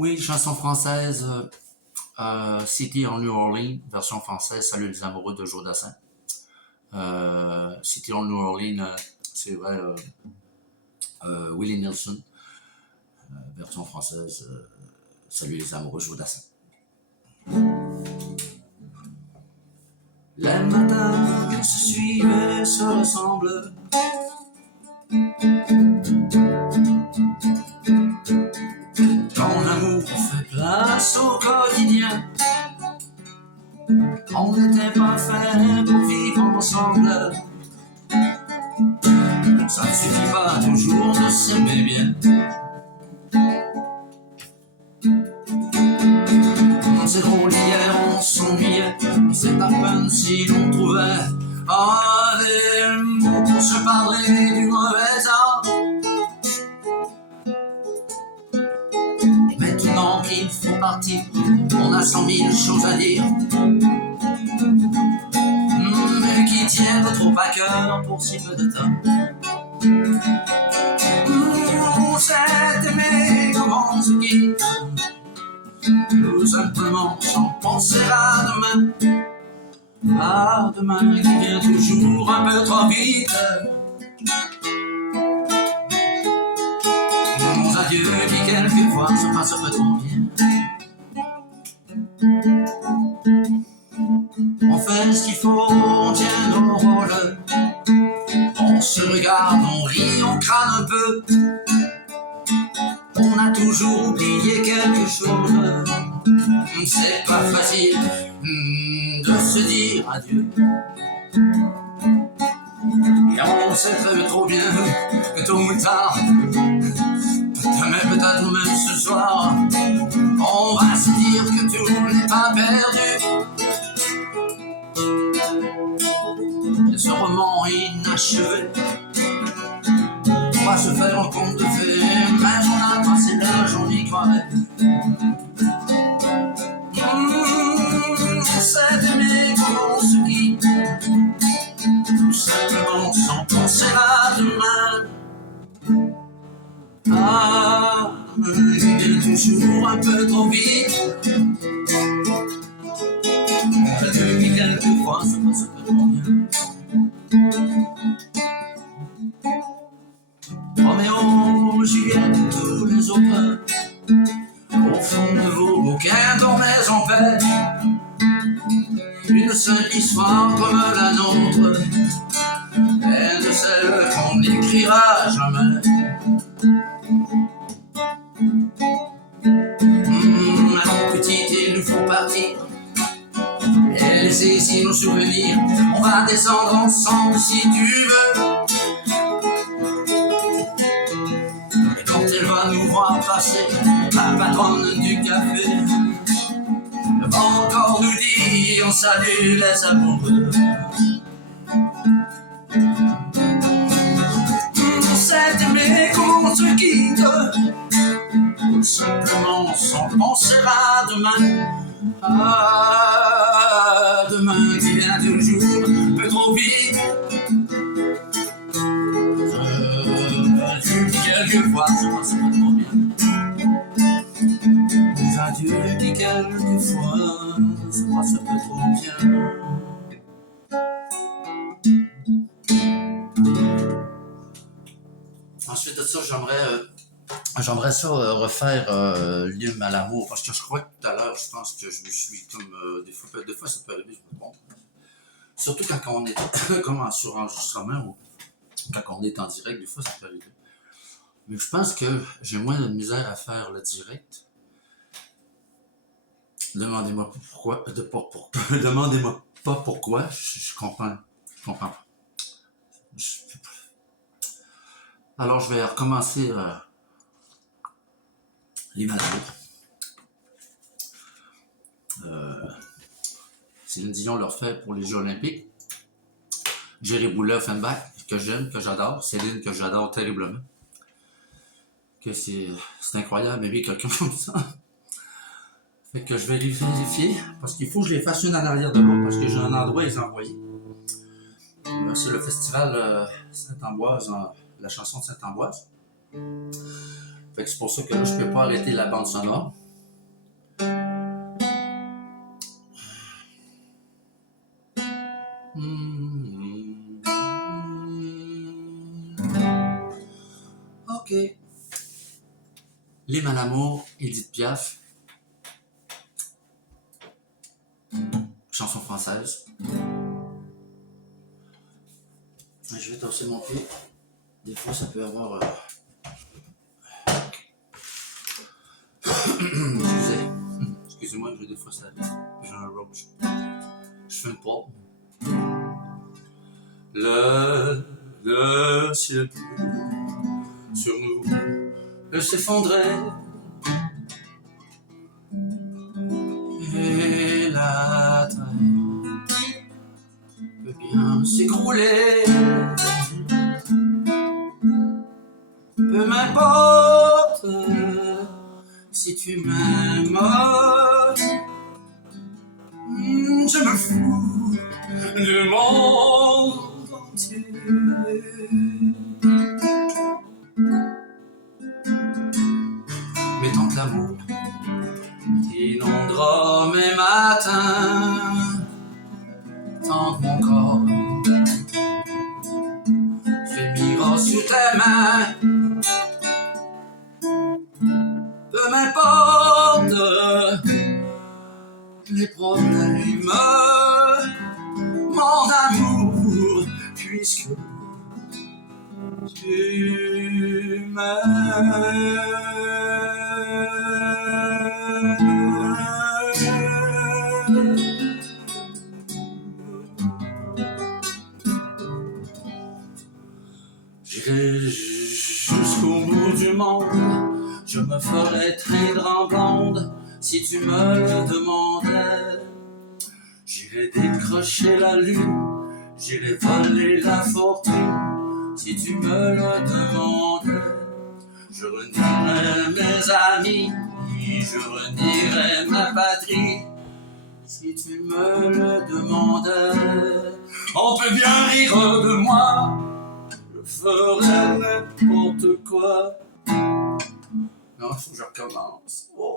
Oui, chanson française, City on New Orleans, version française, Salut les amoureux de Joe Dassin. City on New Orleans, c'est vrai, Willie Nelson, version française, Salut les amoureux, Joe Dassin. Les matins se suivent et se ressemblent. Ton amour fait place au quotidien. On n'était pas fait pour vivre ensemble. Ça ne suffit pas toujours de s'aimer bien. C'est drôle, hier on s'ennuyait. C'est à peine si l'on trouvait des mots pour se parler du mauvais art. Et maintenant qu'il faut partir, on a 100 000 choses à dire, mais qui tiennent trop à cœur pour si peu de temps. On s'est aimé comme on se quitte, tout simplement sans penser à demain. À demain qui vient toujours un peu trop vite. Nos adieux qui quelquefois se passent un peu trop bien. On fait ce qu'il faut, on tient nos rôles. On se regarde, on rit, on crâne un peu. On a toujours oublié quelque chose. C'est pas facile de se dire adieu. Et on sait très trop bien que tôt ou tard, peut-être même ce soir, on va se dire que tout n'est pas perdu. Et ce roman inachevé, on va se faire un conte de fées, mais on a passé l'âge, on y croirait. On s'est aimé comme on se quitte, tout simplement sans penser à demain. Ah, il vient toujours un peu trop vite. Adieu qui quelquefois se passe un peu trop bien. Roméo, Juliette, tous les autres, au fond de vos bouquins dormaient en paix. Une seule histoire comme la nôtre, et de celle qu'on n'écrira jamais. Allons petite, il nous faut partir et laisser ici nos souvenirs. On va descendre ensemble si tu veux. Et quand elle va nous voir passer, la patronne du café va encore nous dire salut les amoureux. On s'est aimé qu'on se quitte, tout simplement sans penser à demain. Ah, demain qui vient toujours un peu trop vite. Quelquefois ça passe pas trop bien. Les adieux qui quelquefois ça passe un peu trop bien. Ensuite de ça, j'aimerais ça refaire l'hymne à l'amour, parce que je crois que tout à l'heure, je pense que je me suis comme des fois ça peut arriver, je me trompe. Surtout quand on est comme sur enregistrement ou quand on est en direct, des fois ça peut arriver. Mais je pense que j'ai moins de misère à faire le direct. Demandez-moi pourquoi. Demandez-moi pas pourquoi. Je comprends. Je comprends pas. Alors je vais recommencer les maladies. Céline Dion leur fait pour les Jeux Olympiques. Jerry Boulet, Offenbach, que j'aime, que j'adore. Céline, que j'adore terriblement. Que c'est incroyable d'aimer quelqu'un comme ça. Fait que je vais les vérifier, parce qu'il faut que je les fasse une en arrière de l'autre, parce que j'ai un endroit à les envoyer. C'est le festival Saint-Ambroise, la chanson de Saint-Ambroise. Fait que c'est pour ça que là, je peux pas arrêter la bande sonore. Ok. Les Malamour, Edith Piaf. Chanson française. Je vais torser mon pied. Des fois, ça peut avoir... Excusez-moi, des fois, ça arrive. J'ai un roach. Je fume pas. Le ciel bleu sur nous peut s'effondrer. Et la terre peut bien s'écrouler. Peu m'importe si tu m'aimes, je me fous du monde entier. Mais tant que l'amour inondera mes matins, tant que mon corps frémira sur tes mains, peu m'importe les problèmes, mon amour, puisque tu m'aimes. J'irai jusqu'au bout du monde, je me ferai teindre en blonde si tu me le demandais. J'irai décrocher la lune, j'irai voler la fortune si tu me le demandais. Je renierai mes amis, je renierai ma patrie si tu me le demandais. On peut bien rire de moi, je ferai n'importe quoi. Non, il faut que je recommence. Oh.